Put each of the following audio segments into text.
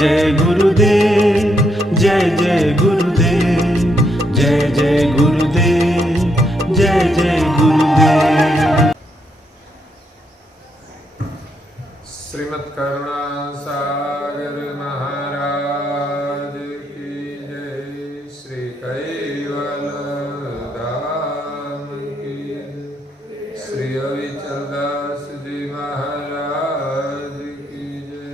जय गुरुदेव, जय जय गुरुदेव, जय जय गुरुदेव, जय जय गुरुदेव। श्रीमद् करुणा सागर महाराज की जय। श्री कैवल धाम की जय। श्री अविचल दास जी महाराज की जय।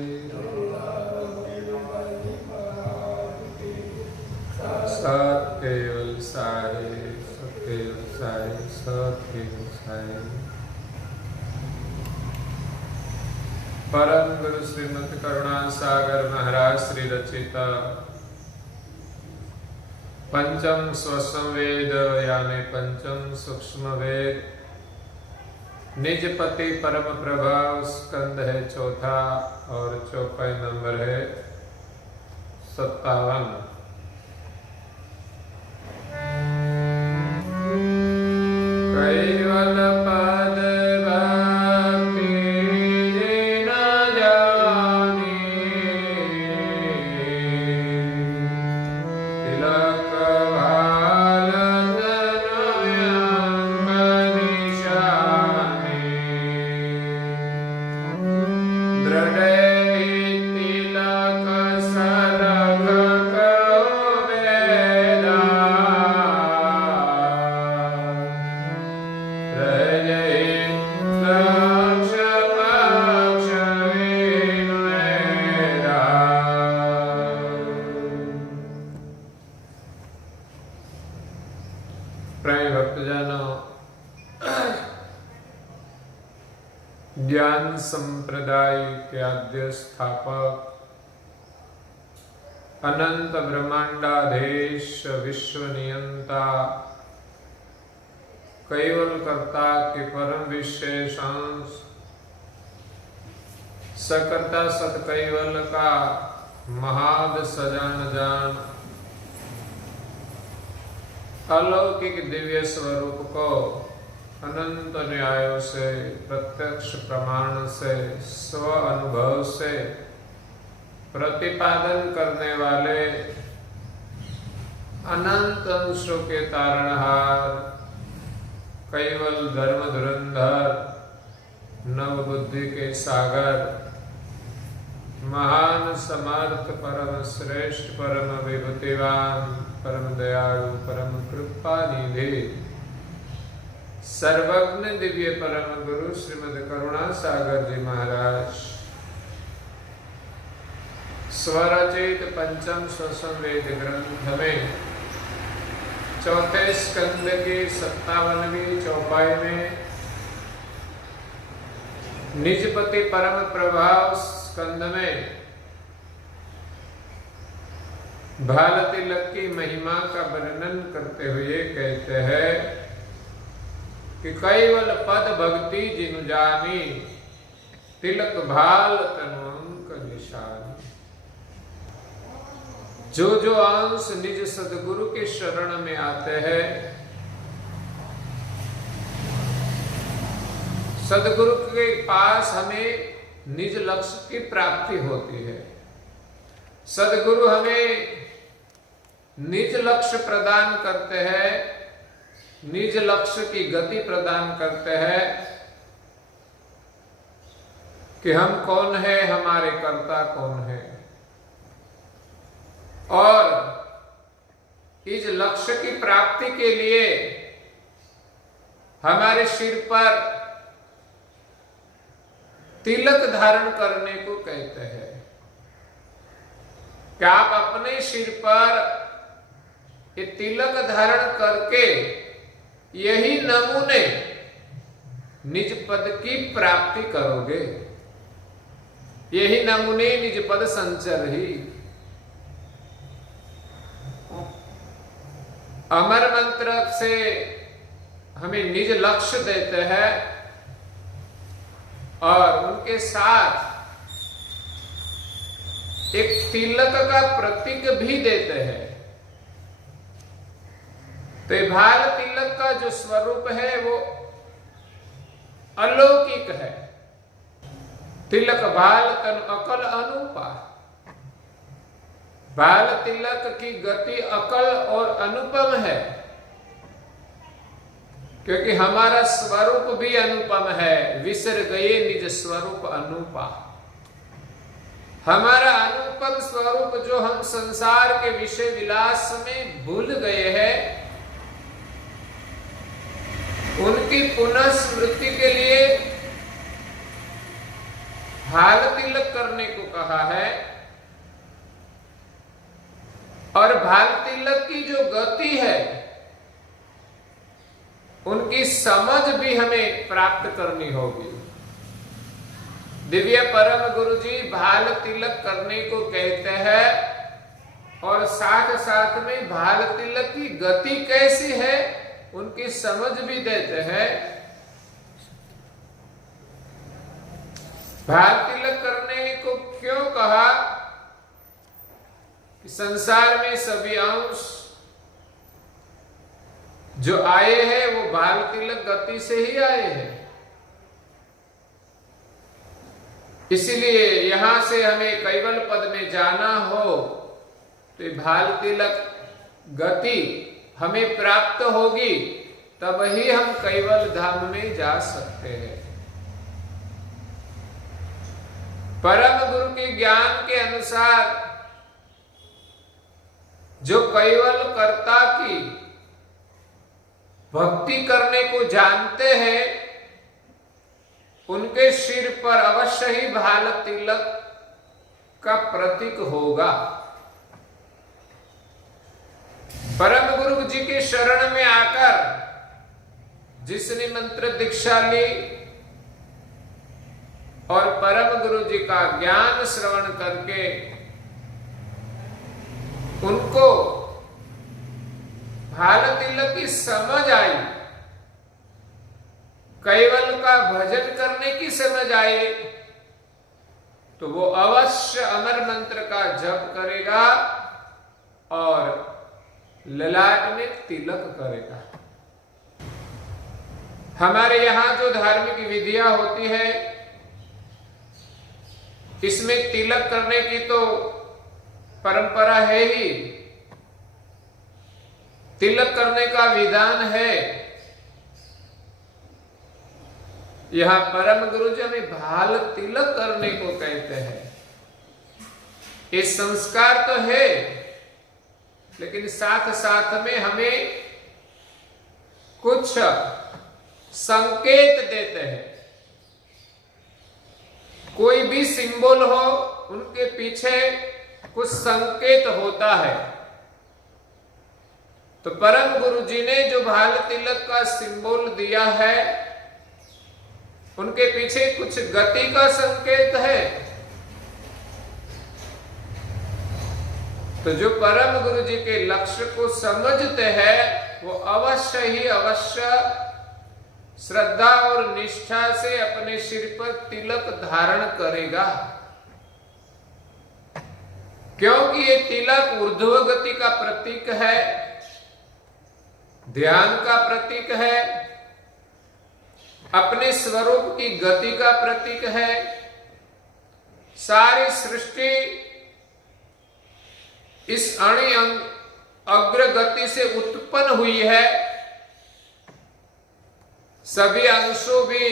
सत्य साई, सत्य साई, सत्य साई। परम गुरु श्रीमद् करुणा सागर महाराज श्री रचिता पंचम स्वसंवेद यानी पंचम सूक्ष्म वेद निजपति परम प्रभाव स्कंद है चौथा और चौपाई नंबर है 57। कैवल पद ज्ञान संप्रदाय के आद्य स्थापक अनंत ब्रह्मांडाधीश विश्व नियंता कैवल कर्ता के परम विशेष अंश सकर्ता सत कैवल का महाद सजान जान अलौकिक दिव्य स्वरूप को अनंत न्यायों से प्रत्यक्ष प्रमाण से स्व अनुभव से प्रतिपादन करने वाले अनंत अंशों के तारणहार कैवल धर्म धुरंधर नव बुद्धि के सागर महान समर्थ परम श्रेष्ठ परम विभूतिवान परम दयालु परम कृपा निधि सर्वज्ञ दिव्य परम गुरु श्रीमद् करुणा सागर जी महाराज स्वरचित पंचम स्वसंवेद ग्रंथ में चौथे स्कंद की 57वीं चौपाई में निजपति परम प्रभाव स्कंद में भाल तिलक की महिमा का वर्णन करते हुए कहते हैं कि कैवल पद भक्ति जिनु जानी तिलक भाल तनु अंक निशानी। जो अंश निज सदगुरु के शरण में आते हैं सदगुरु के पास हमें निज लक्ष्य की प्राप्ति होती है। सदगुरु हमें निज लक्ष्य प्रदान करते हैं, निज लक्ष्य की गति प्रदान करते हैं कि हम कौन है, हमारे कर्ता कौन है और इस लक्ष्य की प्राप्ति के लिए हमारे सिर पर तिलक धारण करने को कहते हैं। क्या आप अपने सिर पर ये तिलक धारण करके यही नमूने निज पद की प्राप्ति करोगे? यही नमूने निज पद संचर ही। अमर मंत्र से हमें निज लक्ष्य देते हैं और उनके साथ एक तिलक का प्रतीक भी देते हैं। तो भाल तिलक का जो स्वरूप है वो अलौकिक है। तिलक भाल तन अकल अनुपा। भाल तिलक की गति अकल और अनुपम है, क्योंकि हमारा स्वरूप भी अनुपम है। विसर गए निज स्वरूप अनुपा। हमारा अनुपम स्वरूप जो हम संसार के विषय विलास में भूल गए हैं, उनकी पुनः स्मृति के लिए भाल तिलक करने को कहा है। और भाल तिलक की जो गति है, उनकी समझ भी हमें प्राप्त करनी होगी। दिव्य परम गुरु जी भाल तिलक करने को कहते हैं और साथ साथ में भाल तिलक की गति कैसी है उनकी समझ भी देते हैं। भाल तिलक करने को क्यों कहा? कि संसार में सभी अंश जो आए हैं वो भाल तिलक गति से ही आए हैं। इसलिए यहां से हमें कैवल पद में जाना हो तो भाल तिलक गति हमें प्राप्त होगी, तब ही हम कैवल धाम में जा सकते हैं। परम गुरु के ज्ञान के अनुसार जो कैवल कर्ता की भक्ति करने को जानते हैं, उनके सिर पर अवश्य ही भाल तिलक का प्रतीक होगा। परम गुरु जी के शरण में आकर जिसने मंत्र दीक्षा ली और परम गुरु जी का ज्ञान श्रवण करके उनको भाल तिलक की समझ आई, कैवल का भजन करने की समझ आई, तो वो अवश्य अमर मंत्र का जप करेगा और ललाट में तिलक करेगा। हमारे यहां जो धार्मिक विधियां होती है, इसमें तिलक करने की तो परंपरा है ही, तिलक करने का विधान है। यहां परम गुरु जी हमें भाल तिलक करने को कहते हैं। ये संस्कार तो है, लेकिन साथ साथ में हमें कुछ संकेत देते हैं। कोई भी सिंबल हो, उनके पीछे कुछ संकेत होता है। तो परम गुरु जी ने जो भाल तिलक का सिंबल दिया है, उनके पीछे कुछ गति का संकेत है। तो जो परम गुरु जी के लक्ष्य को समझते हैं, वो अवश्य ही अवश्य श्रद्धा और निष्ठा से अपने सिर पर तिलक धारण करेगा, क्योंकि ये तिलक ऊर्ध्व गति का प्रतीक है, ध्यान का प्रतीक है, अपने स्वरूप की गति का प्रतीक है। सारी सृष्टि इस अणि अग्र गति से उत्पन्न हुई है। सभी अंशों भी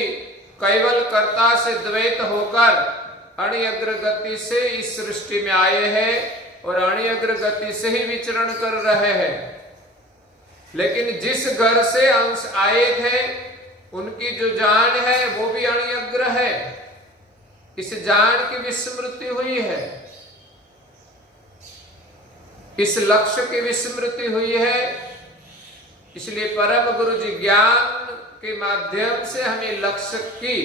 कैवल कर्ता से द्वैत होकर अणि अग्र गति से इस सृष्टि में आए हैं और अणि अग्र गति से ही विचरण कर रहे हैं। लेकिन जिस घर से अंश आए थे, उनकी जो जान है वो भी अणि अग्र है। इस जान की विस्मृति हुई है, इस लक्ष्य की विस्मृति हुई है। इसलिए परम गुरु जी ज्ञान के माध्यम से हमें लक्ष्य की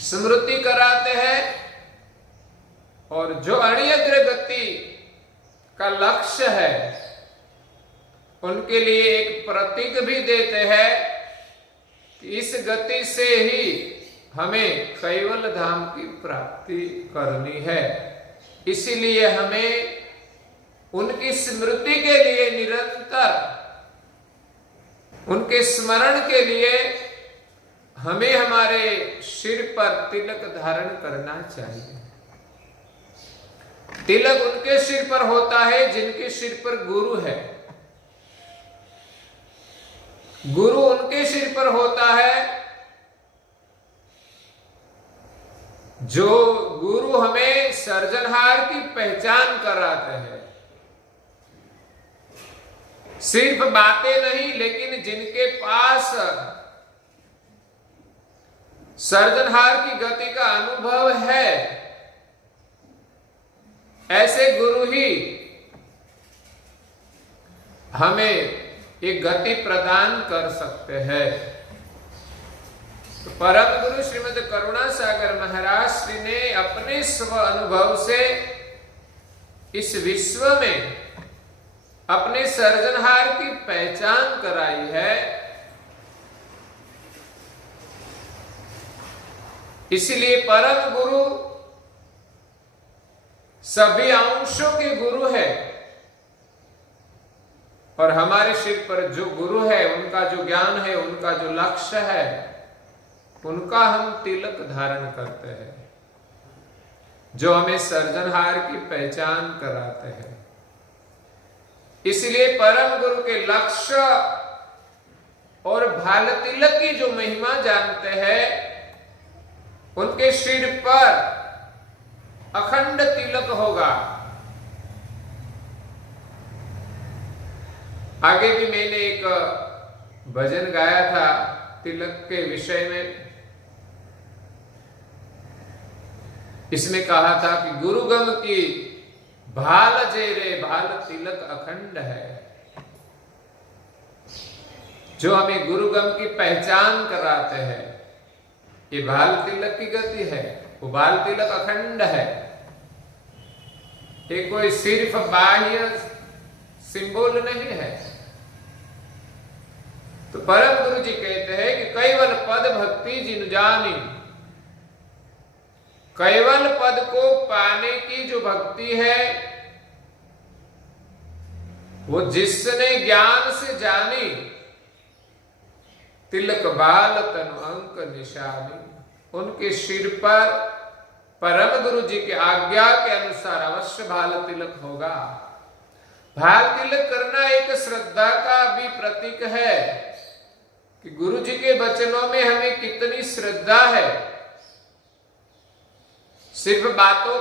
स्मृति कराते हैं, और जो अणिअग्र गति का लक्ष्य है, उनके लिए एक प्रतीक भी देते हैं कि इस गति से ही हमें कैवल धाम की प्राप्ति करनी है। इसीलिए हमें उनकी स्मृति के लिए निरंतर, उनके स्मरण के लिए हमें हमारे सिर पर तिलक धारण करना चाहिए। तिलक उनके सिर पर होता है जिनके सिर पर गुरु है। गुरु उनके सिर पर होता है जो गुरु हमें सृजनहार की पहचान कराते हैं। सिर्फ बातें नहीं, लेकिन जिनके पास सृजनहार की गति का अनुभव है, ऐसे गुरु ही हमें एक गति प्रदान कर सकते हैं। तो परम गुरु श्रीमद करुणा सागर महाराज श्री ने अपने स्व अनुभव से इस विश्व में अपने सृजनहार की पहचान कराई है। इसलिए परम गुरु सभी अंशों के गुरु है, और हमारे सिर पर जो गुरु है, उनका जो ज्ञान है, उनका जो लक्ष्य है, उनका हम तिलक धारण करते हैं, जो हमें सृजनहार की पहचान कराते हैं। इसलिए परम गुरु के लक्ष्य और भाल तिलक की जो महिमा जानते हैं, उनके सिर पर अखंड तिलक होगा। आगे भी मैंने एक भजन गाया था तिलक के विषय में। इसमें कहा था कि गुरुगम की भाल जेरे भाल तिलक अखंड है। जो हमें गुरुगम की पहचान कराते हैं, ये भाल तिलक की गति है। वो भाल तिलक अखंड है। ये कोई सिर्फ बाह्य सिंबल नहीं है। तो परम गुरु जी कहते हैं कि कैवल पद भक्ति जिन जानी, कैवल पद को पाने की जो भक्ति है, वो जिसने ज्ञान से जानी, तिलक बाल तनु अंक निशानी। उनके सिर पर परम गुरु जी की आज्ञा के अनुसार अवश्य भाल तिलक होगा। भाल तिलक करना एक श्रद्धा का भी प्रतीक है कि गुरु जी के वचनों में हमें कितनी श्रद्धा है। सिर्फ बातों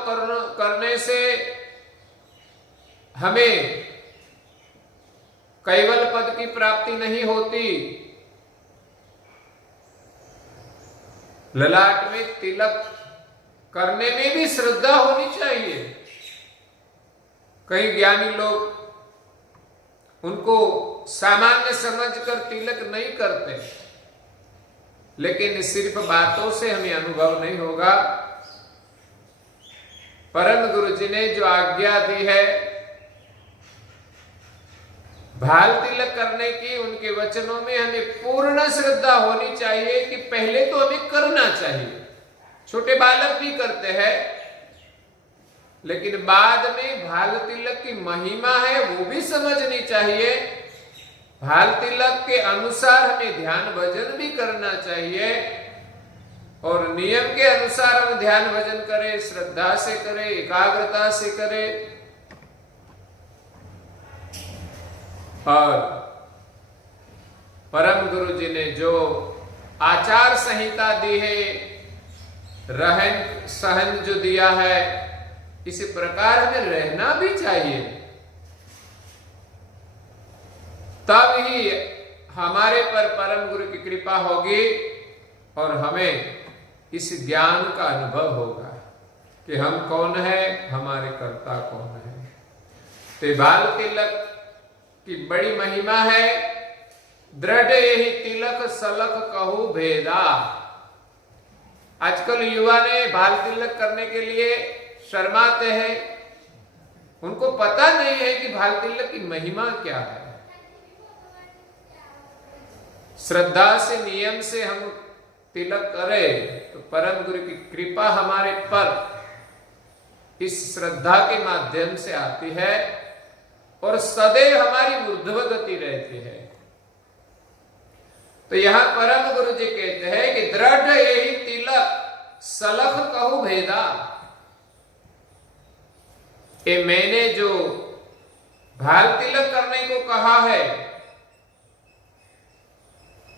करने से हमें कैवल पद की प्राप्ति नहीं होती। ललाट में तिलक करने में भी श्रद्धा होनी चाहिए। कई ज्ञानी लोग उनको सामान्य समझकर तिलक नहीं करते, लेकिन सिर्फ बातों से हमें अनुभव नहीं होगा। परम गुरु जी ने जो आज्ञा दी है भाल तिलक करने की, उनके वचनों में हमें पूर्ण श्रद्धा होनी चाहिए कि पहले तो हमें करना चाहिए। छोटे बालक भी करते हैं, लेकिन बाद में भाल तिलक की महिमा है वो भी समझनी चाहिए। भाल तिलक के अनुसार हमें ध्यान भजन भी करना चाहिए, और नियम के अनुसार हम ध्यान भजन करें, श्रद्धा से करें, एकाग्रता से करें। और परम गुरु जी ने जो आचार संहिता दी है, रहन सहन जो दिया है, इसी प्रकार हमें रहना भी चाहिए। तब ही हमारे पर परम गुरु की कृपा होगी और हमें इस ज्ञान का अनुभव होगा कि हम कौन है, हमारे कर्ता कौन है। तो बाल तिलक की बड़ी महिमा है। दृढ़ यही तिलक सलख कहू भेदा। आजकल युवा ने बाल तिलक करने के लिए शर्माते हैं। उनको पता नहीं है कि बाल तिलक की महिमा क्या है। श्रद्धा से, नियम से हम तिलक करें तो परम गुरु की कृपा हमारे पर इस श्रद्धा के माध्यम से आती है और सदैव हमारी ऊर्ध्व गति रहती है। तो यहां परम गुरु जी कहते हैं कि दृढ़ यही तिलक सलख कहू भेदा। ये मैंने जो भाल तिलक करने को कहा है,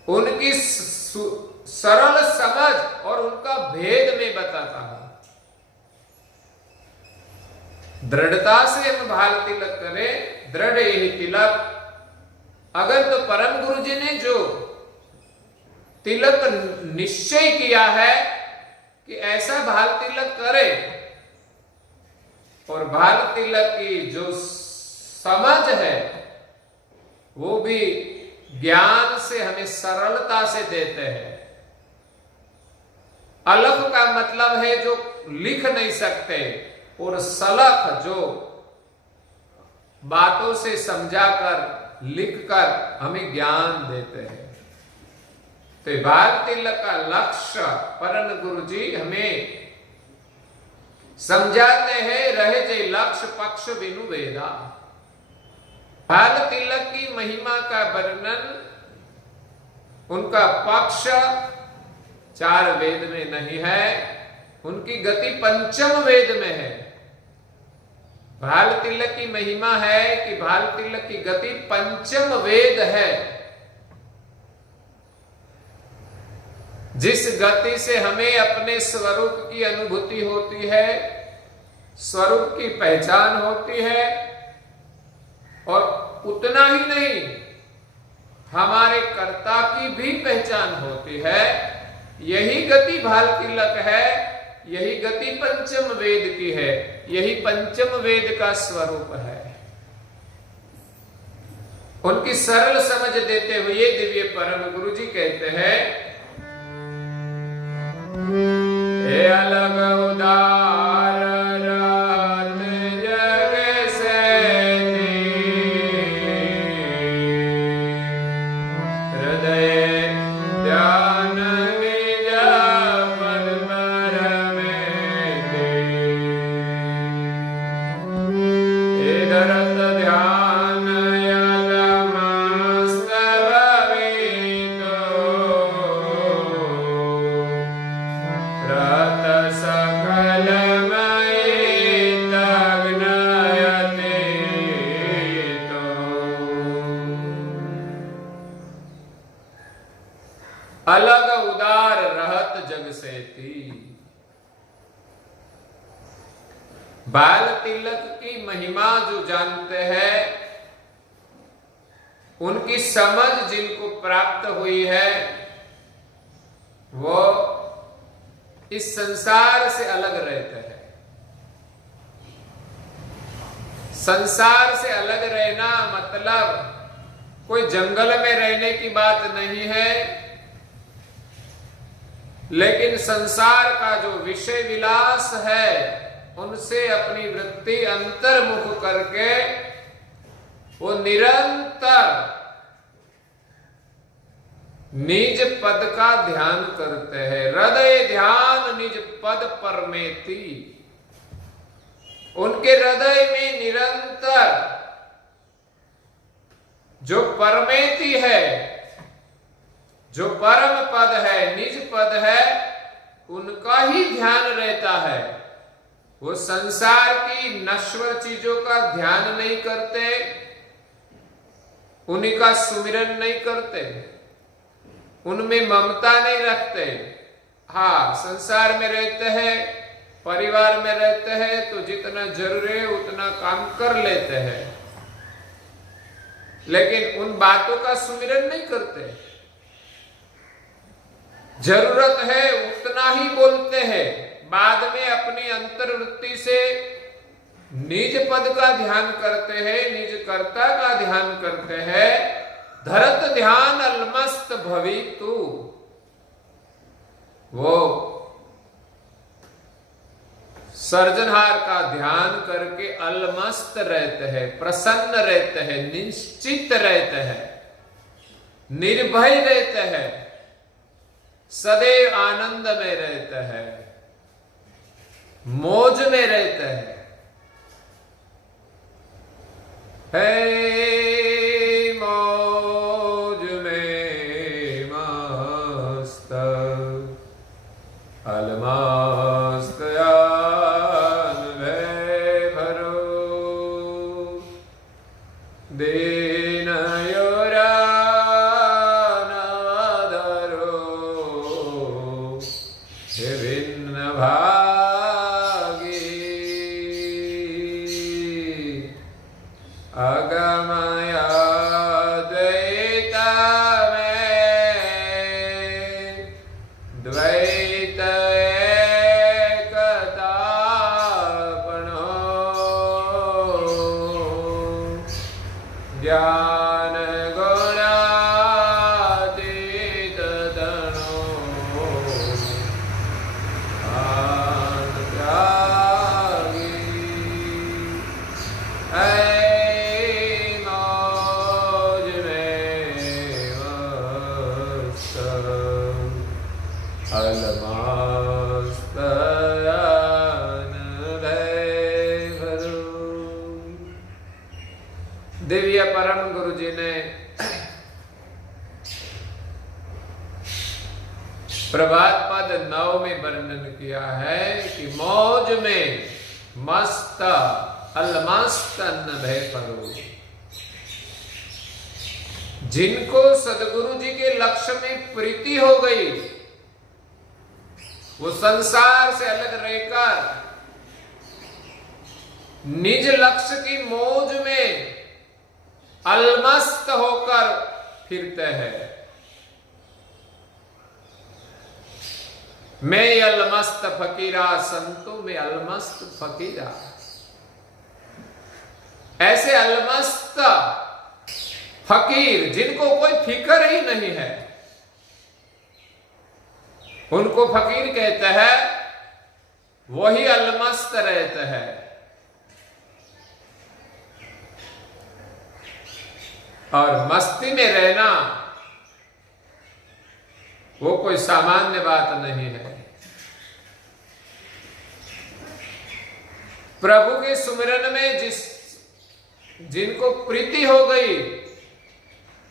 उनकी सरल समझ और उनका भेद में बताता हूं। दृढ़ता से हम भाल तिलक करें, दृढ़ यही तिलक। अगर तो परम गुरु जी ने जो तिलक निश्चय किया है कि ऐसा भाल तिलक करे, और भाल तिलक की जो समझ है वो भी ज्ञान से हमें सरलता से देते हैं। अलख का मतलब है जो लिख नहीं सकते, और सलख जो बातों से समझाकर लिखकर हमें ज्ञान देते हैं। तो भाल तिलक का लक्ष्य परम गुरु जी हमें समझाते हैं, रहे जे लक्ष्य पक्ष बिनु वेदा। भाल तिलक की महिमा का वर्णन, उनका पक्ष 4 वेद में नहीं है, उनकी गति पंचम वेद में है। भाल तिलक की महिमा है कि भाल तिलक की गति पंचम वेद है। जिस गति से हमें अपने स्वरूप की अनुभूति होती है, स्वरूप की पहचान होती है, और उतना ही नहीं हमारे कर्ता की भी पहचान होती है, यही गति भाल तिलक है, यही गति पंचम वेद की है, यही पंचम वेद का स्वरूप है। उनकी सरल समझ देते हुए दिव्य परम गुरु जी कहते हैं, हे अलग उदार रात जग से हृदय ध्यान निज पद पर में हे धरत ध्यान यलमस्त भवितो रत सकल मयि तग्नयते तो। अलग उदार रहत जग से थी। बाल तिलक की महिमा जो जानते हैं, उनकी समझ जिनको प्राप्त हुई है, वो इस संसार से अलग रहते हैं। संसार से अलग रहना मतलब कोई जंगल में रहने की बात नहीं है, लेकिन संसार का जो विषय विलास है, उनसे अपनी वृत्ति अंतर्मुख करके वो निरंतर निज पद का ध्यान करते हैं। हृदय ध्यान निज पद परमेति। उनके हृदय में निरंतर जो परमेति है, जो परम पद है, निज पद है, उनका ही ध्यान रहता है। वो संसार की नश्वर चीजों का ध्यान नहीं करते, उन्हीं का सुमिरन नहीं करते, उनमें ममता नहीं रखते। हाँ, संसार में रहते हैं, परिवार में रहते हैं, तो जितना जरूरी है उतना काम कर लेते हैं, लेकिन उन बातों का सुमिरन नहीं करते। जरूरत है उतना ही बोलते हैं, बाद में अपनी अंतर्वृत्ति से निज पद का ध्यान करते हैं, निज कर्ता का ध्यान करते हैं। धरत ध्यान अलमस्त भवितु। वो सर्जनहार का ध्यान करके अलमस्त रहते हैं, प्रसन्न रहते हैं, निश्चित रहते हैं, निर्भय रहते हैं, सदैव आनंद में रहते हैं, मौज में रहते हैं। हे मौज में मस्त अलमस्त आन भय भरो दीनयोरानवदरो हे भिन्न भागी अगमया द्वैत एकतापनो ज्ञान गुणातीत तनो त्यागी ऐ मौज में मस्त अलमस्तन भय भरो। दिव्य परम गुरु जी ने प्रभात पद 9 में वर्णन किया है कि मौज में मस्त अलमस्तन भय भरो। जिनको सदगुरु जी के लक्ष्य में प्रीति हो गई, वो संसार से अलग रहकर निज लक्ष्य की मौज में अलमस्त होकर फिरते हैं। मैं अलमस्त फकीरा संतों में अलमस्त फकीरा। ऐसे अलमस्त फकीर जिनको कोई फिक्र ही नहीं है, उनको फकीर कहते हैं। वही अलमस्त रहते हैं। और मस्ती में रहना वो कोई सामान्य बात नहीं है। प्रभु के सुमिरन में जिनको प्रीति हो गई,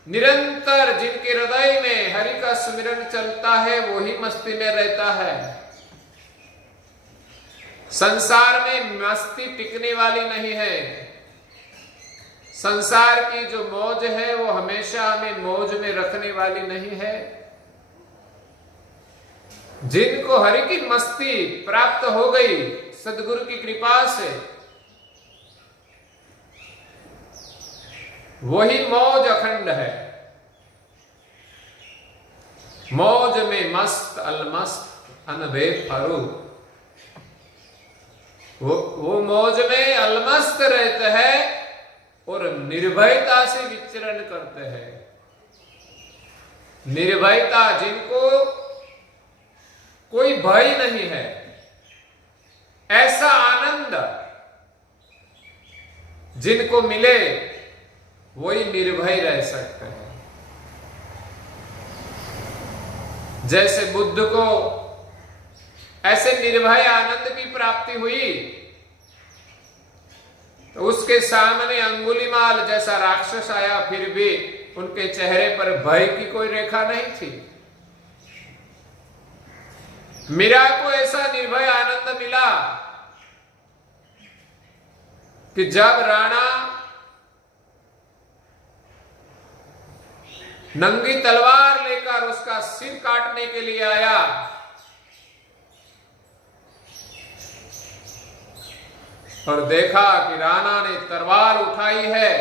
निरंतर जिनके हृदय में हरि का सुमिरन चलता है, वही मस्ती में रहता है। संसार में मस्ती टिकने वाली नहीं है। संसार की जो मौज है वो हमेशा हमें मौज में रखने वाली नहीं है। जिनको हरि की मस्ती प्राप्त हो गई सदगुरु की कृपा से, वही मौज अखंड है। मौज में मस्त अलमस्त अनभे फरू। वो मौज में अलमस्त रहते हैं और निर्भयता से विचरण करते हैं। निर्भयता, जिनको कोई भय नहीं है, ऐसा आनंद जिनको मिले वही निर्भय रह सकते हैं। जैसे बुद्ध को ऐसे निर्भय आनंद की प्राप्ति हुई, तो उसके सामने अंगुलीमाल जैसा राक्षस आया, फिर भी उनके चेहरे पर भय की कोई रेखा नहीं थी। मीरा को ऐसा निर्भय आनंद मिला कि जब राणा नंगी तलवार लेकर उसका सिर काटने के लिए आया, और देखा कि राणा ने तलवार उठाई है,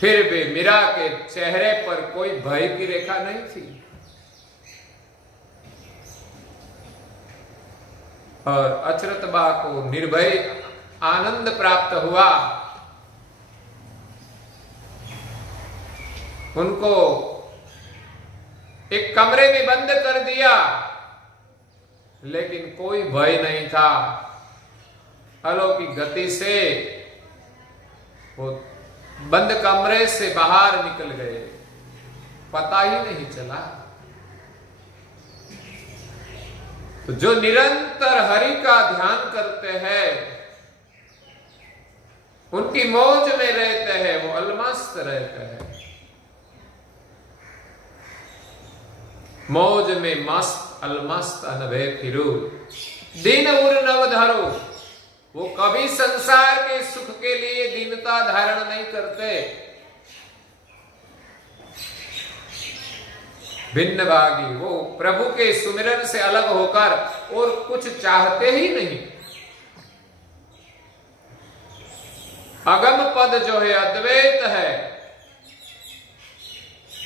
फिर भी मीरा के चेहरे पर कोई भय की रेखा नहीं थी। और अचरतबा को निर्भय आनंद प्राप्त हुआ। उनको एक कमरे में बंद कर दिया, लेकिन कोई भय नहीं था। अलौकिक गति से वो बंद कमरे से बाहर निकल गए, पता ही नहीं चला। तो जो निरंतर हरि का ध्यान करते हैं, उनकी मौज में रहते हैं, वो अलमस्त रहते हैं। मौज में मस्त अलमस्त अनभे फिरू, दिन उर नव धरो। वो कभी संसार के सुख के लिए दीनता धारण नहीं करते। भिन्न भागी, वो प्रभु के सुमिरन से अलग होकर और कुछ चाहते ही नहीं। अगम पद जो है, अद्वैत है,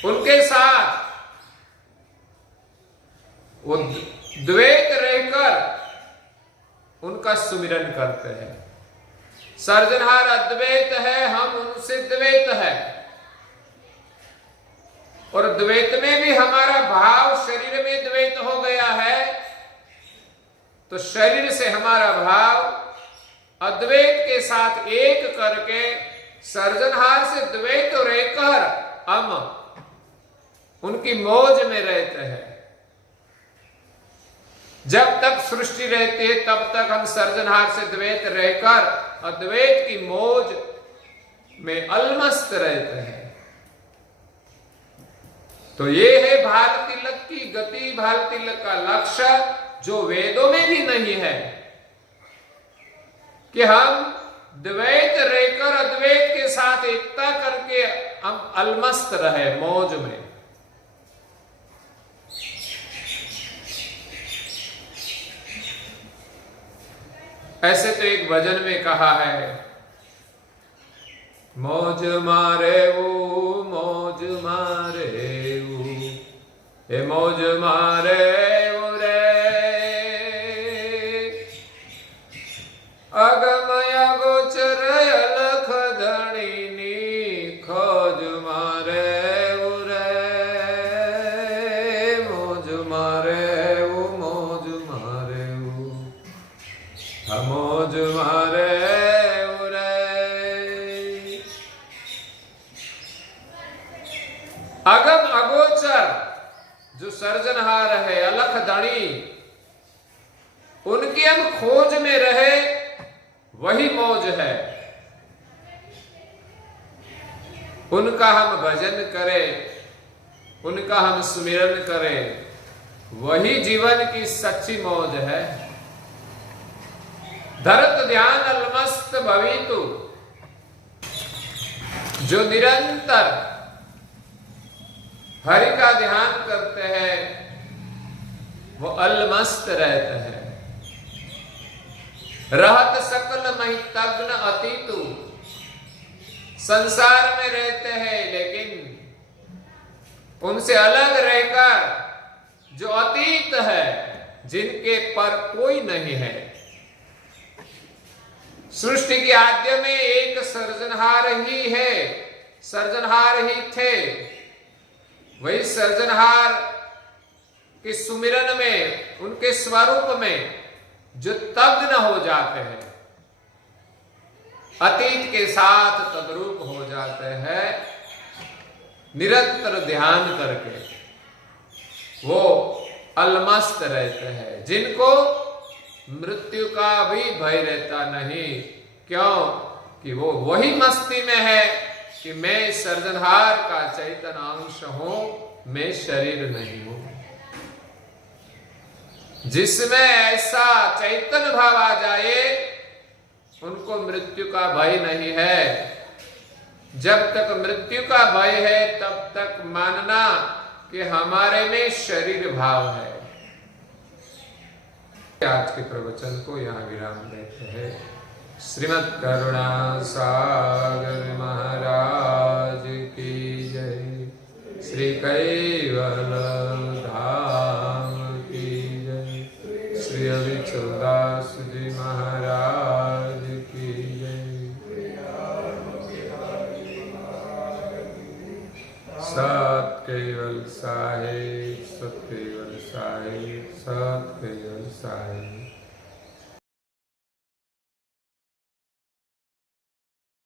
उनके साथ वो द्वैत रहकर उनका सुमिरन करते हैं। सर्जनहार अद्वैत है, हम उनसे द्वैत है, और द्वैत में भी हमारा भाव शरीर में द्वैत हो गया है, तो शरीर से हमारा भाव अद्वैत के साथ एक करके सर्जनहार से द्वैत रहकर हम उनकी मौज में रहते हैं। जब तक सृष्टि रहती है तब तक हम सर्जनहार से द्वैत रहकर अद्वैत की मौज में अलमस्त रहते हैं। तो ये है भाल तिलक की गति, भाल तिलक का लक्ष्य, जो वेदों में भी नहीं है कि हम द्वैत रहकर अद्वैत के साथ एकता करके हम अलमस्त रहे मौज में। ऐसे तो एक भजन में कहा है, मौज मारे वो, मौज मारे वो, हे मौज मारे वो रे, अगमय गोचर अलख धणिनी, खोज मारे वो रे, मौज मारे वो, मौज मारे वो, मौज मारे वो रे। अगम अगोचर जो सर्जनहार है, अलख धणी, उनकी हम खोज में रहे, वही मौज है। उनका हम भजन करें, उनका हम सुमिरन करें, वही जीवन की सच्ची मौज है। धरत ध्यान अलमस्त भवितु, जो निरंतर हरि का ध्यान करते हैं वो अलमस्त रहते हैं। रहत सकल महितग्न अतीतु, संसार में रहते हैं लेकिन उनसे अलग रहकर जो अतीत है, जिनके पर कोई नहीं है। सृष्टि की आद्य में एक सर्जनहार ही है, सर्जनहार ही थे। वही सर्जनहार के सुमिरन में, उनके स्वरूप में जो तग्न हो जाते हैं, अतीत के साथ तद्रूप हो जाते हैं, निरंतर ध्यान करके वो अलमस्त रहते हैं, जिनको मृत्यु का भी भय रहता नहीं। क्यों? कि वो वही मस्ती में है कि मैं सर्जनहार का चैतन्य अंश हूं, मैं शरीर नहीं हूं। जिसमें ऐसा चैतन्य भाव आ जाए, उनको मृत्यु का भय नहीं है। जब तक मृत्यु का भय है तब तक मानना कि हमारे में शरीर भाव है। आज के प्रवचन को यहाँ विराम देते हैं। श्रीमद् करुणा सागर महाराज की जय, श्री कैवल धाम की जय, श्री अविचलदास जी महाराज की जय। सत केवल साहिब, सत केवल साहिब, सत केवल साहिब।